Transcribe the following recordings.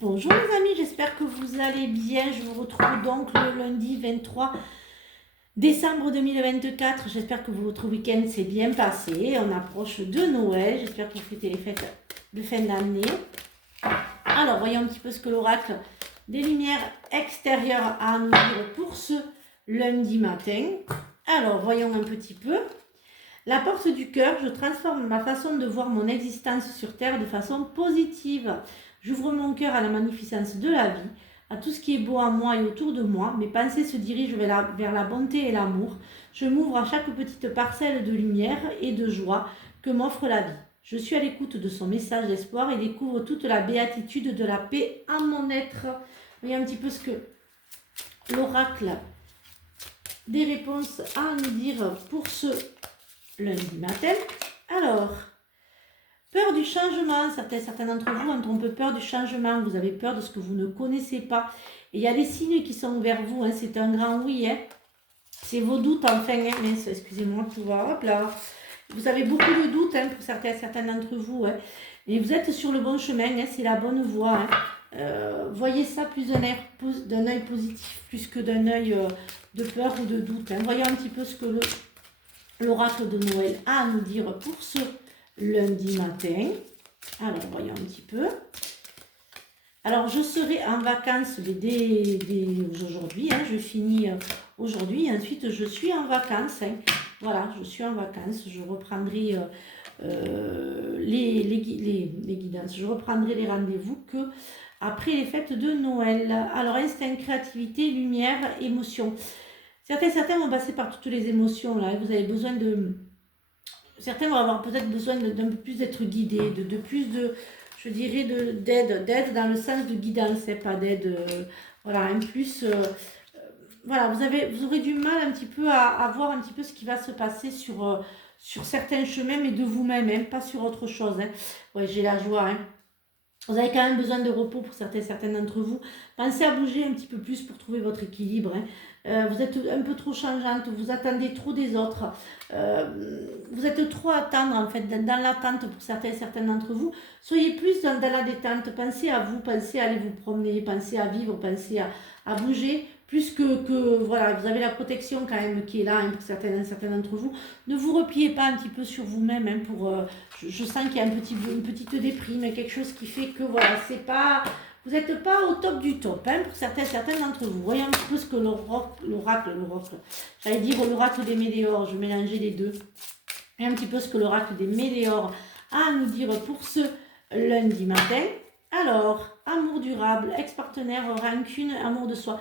Bonjour les amis, j'espère que vous allez bien. Je vous retrouve donc le lundi 23 décembre 2024. J'espère que votre week-end s'est bien passé. On approche de Noël. J'espère que vous fêtez les fêtes de fin d'année. Alors, voyons un petit peu ce que l'oracle des lumières extérieures a à nous dire pour ce lundi matin. Alors, voyons un petit peu. La porte du cœur, je transforme ma façon de voir mon existence sur Terre de façon positive. J'ouvre mon cœur à la magnificence de la vie, à tout ce qui est beau en moi et autour de moi. Mes pensées se dirigent vers la bonté et l'amour. Je m'ouvre à chaque petite parcelle de lumière et de joie que m'offre la vie. Je suis à l'écoute de son message d'espoir et découvre toute la béatitude de la paix en mon être. Voyez un petit peu ce que l'oracle des réponses a à nous dire pour ce lundi matin. Alors, peur du changement, certains d'entre vous ont un peu peur du changement, vous avez peur de ce que vous ne connaissez pas. Et il y a des signes qui sont vers vous, hein, c'est un grand oui. Hein. C'est vos doutes enfin, hein, mais excusez-moi, hop là. Vous avez beaucoup de doutes hein, pour certains d'entre vous. Hein. Et vous êtes sur le bon chemin, hein, c'est la bonne voie. Hein. Voyez ça plus d'un œil positif, plus que d'un œil de peur ou de doute. Hein. Voyons un petit peu ce que l'oracle de Noël a à nous dire pour ce lundi matin. Alors, voyons un petit peu. Alors, je serai en vacances dès aujourd'hui. Hein, je finis aujourd'hui. Ensuite, je suis en vacances. Hein. Voilà, je suis en vacances. Je reprendrai les guidances. Je reprendrai les rendez-vous que après les fêtes de Noël. Alors, instinct, créativité, lumière, émotion. Certains vont passer par toutes les émotions là. Vous avez besoin de... Certains vont avoir peut-être besoin d'un peu plus d'être guidés, de plus de, je dirais, d'aide dans le sens de guidance, c'est pas d'aide, voilà, un plus, voilà, vous aurez du mal un petit peu à voir un petit peu ce qui va se passer sur certains chemins, mais de vous-même, hein, pas sur autre chose. Hein. Ouais, j'ai la joie, hein. Vous avez quand même besoin de repos pour certains d'entre vous. Pensez à bouger un petit peu plus pour trouver votre équilibre. Hein. Vous êtes un peu trop changeante, vous attendez trop des autres. Vous êtes trop à attendre en fait, dans l'attente pour certains d'entre vous. Soyez plus dans la détente. Pensez à vous, pensez à aller vous promener, pensez à vivre, pensez à bouger. Plus que voilà, vous avez la protection quand même qui est là hein, pour certains d'entre vous. Ne vous repliez pas un petit peu sur vous-même hein, pour... je sens qu'il y a une petite déprime, quelque chose qui fait que voilà, c'est pas, vous n'êtes pas au top du top hein, pour certains d'entre vous. Voyons un petit peu ce que l'oracle, j'allais dire l'oracle des météores, je mélangeais les deux. Et un petit peu ce que l'oracle des météores a à nous dire pour ce lundi matin. Alors, amour durable, ex-partenaire, rancune, amour de soi.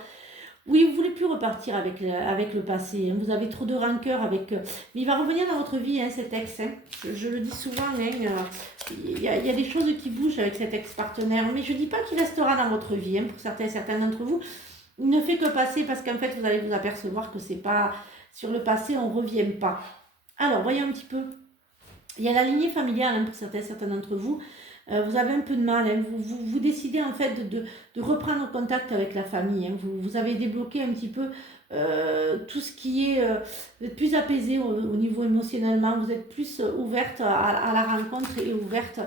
Oui, vous ne voulez plus repartir avec le passé. Hein. Vous avez trop de rancœur avec... mais il va revenir dans votre vie, hein, cet ex. Hein. Je le dis souvent, hein, il y a des choses qui bougent avec cet ex-partenaire. Mais je ne dis pas qu'il restera dans votre vie. Hein, pour certains d'entre vous, il ne fait que passer parce qu'en fait, vous allez vous apercevoir que c'est pas... Sur le passé, on ne revient pas. Alors, voyons un petit peu. Il y a la lignée familiale hein, pour certains d'entre vous. Vous avez un peu de mal, hein. Vous décidez en fait de reprendre contact avec la famille. Hein. Vous avez débloqué un petit peu tout ce qui est... vous êtes plus apaisé au niveau émotionnellement, vous êtes plus ouverte à la rencontre et ouverte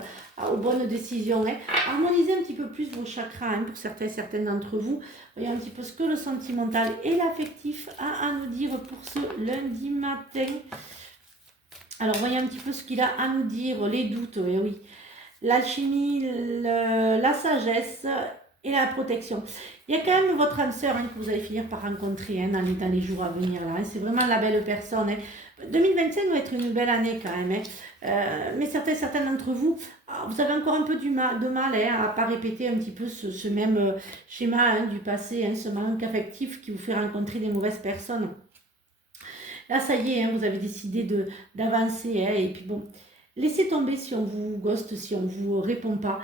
aux bonnes décisions. Hein. Harmonisez un petit peu plus vos chakras hein, pour certains d'entre vous. Voyez un petit peu ce que le sentimental et l'affectif a à nous dire pour ce lundi matin. Alors voyez un petit peu ce qu'il a à nous dire, les doutes, oui. L'alchimie, la sagesse et la protection. Il y a quand même votre âme sœur hein, que vous allez finir par rencontrer hein, dans les jours à venir. Là, hein. C'est vraiment la belle personne. Hein. 2025 va être une belle année quand même. Hein. Mais certains d'entre vous, vous avez encore un peu de mal hein, à ne pas répéter un petit peu ce même schéma hein, du passé, hein, ce manque affectif qui vous fait rencontrer des mauvaises personnes. Là, ça y est, hein, vous avez décidé d'avancer. Hein, et puis bon, laissez tomber si on vous ghoste, si on ne vous répond pas.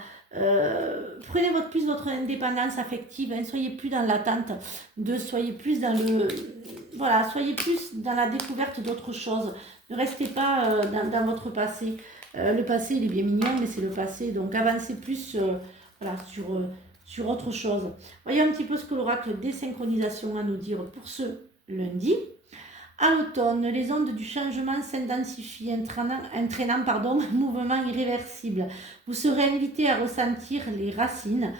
Prenez plus votre indépendance affective. Hein, soyez plus dans l'attente soyez plus dans le... Voilà, soyez plus dans la découverte d'autres choses. Ne restez pas dans votre passé. Le passé, il est bien mignon, mais c'est le passé. Donc, avancez plus voilà, sur autre chose. Voyez un petit peu ce que l'oracle des synchronisations a à nous dire pour ce lundi. À l'automne, les ondes du changement s'intensifient, entraînant un mouvement irréversible. Vous serez invité à ressentir les racines,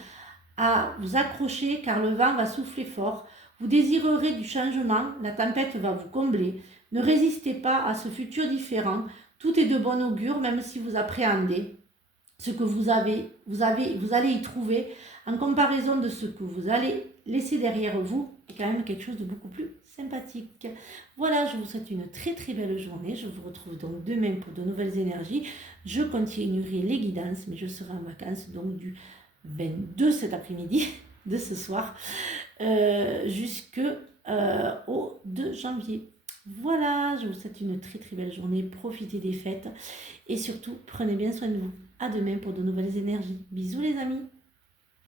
à vous accrocher car le vent va souffler fort. Vous désirerez du changement, la tempête va vous combler. Ne résistez pas à ce futur différent. Tout est de bon augure, même si vous appréhendez ce que vous allez y trouver en comparaison de ce que vous allez laisser derrière vous, est quand même quelque chose de beaucoup plus sympathique. Voilà, je vous souhaite une très très belle journée. Je vous retrouve donc demain pour de nouvelles énergies. Je continuerai les guidances, mais je serai en vacances donc du 22 cet après-midi, de ce soir, jusqu'au 2 janvier. Voilà, je vous souhaite une très très belle journée. Profitez des fêtes et surtout, prenez bien soin de vous. À demain pour de nouvelles énergies. Bisous les amis.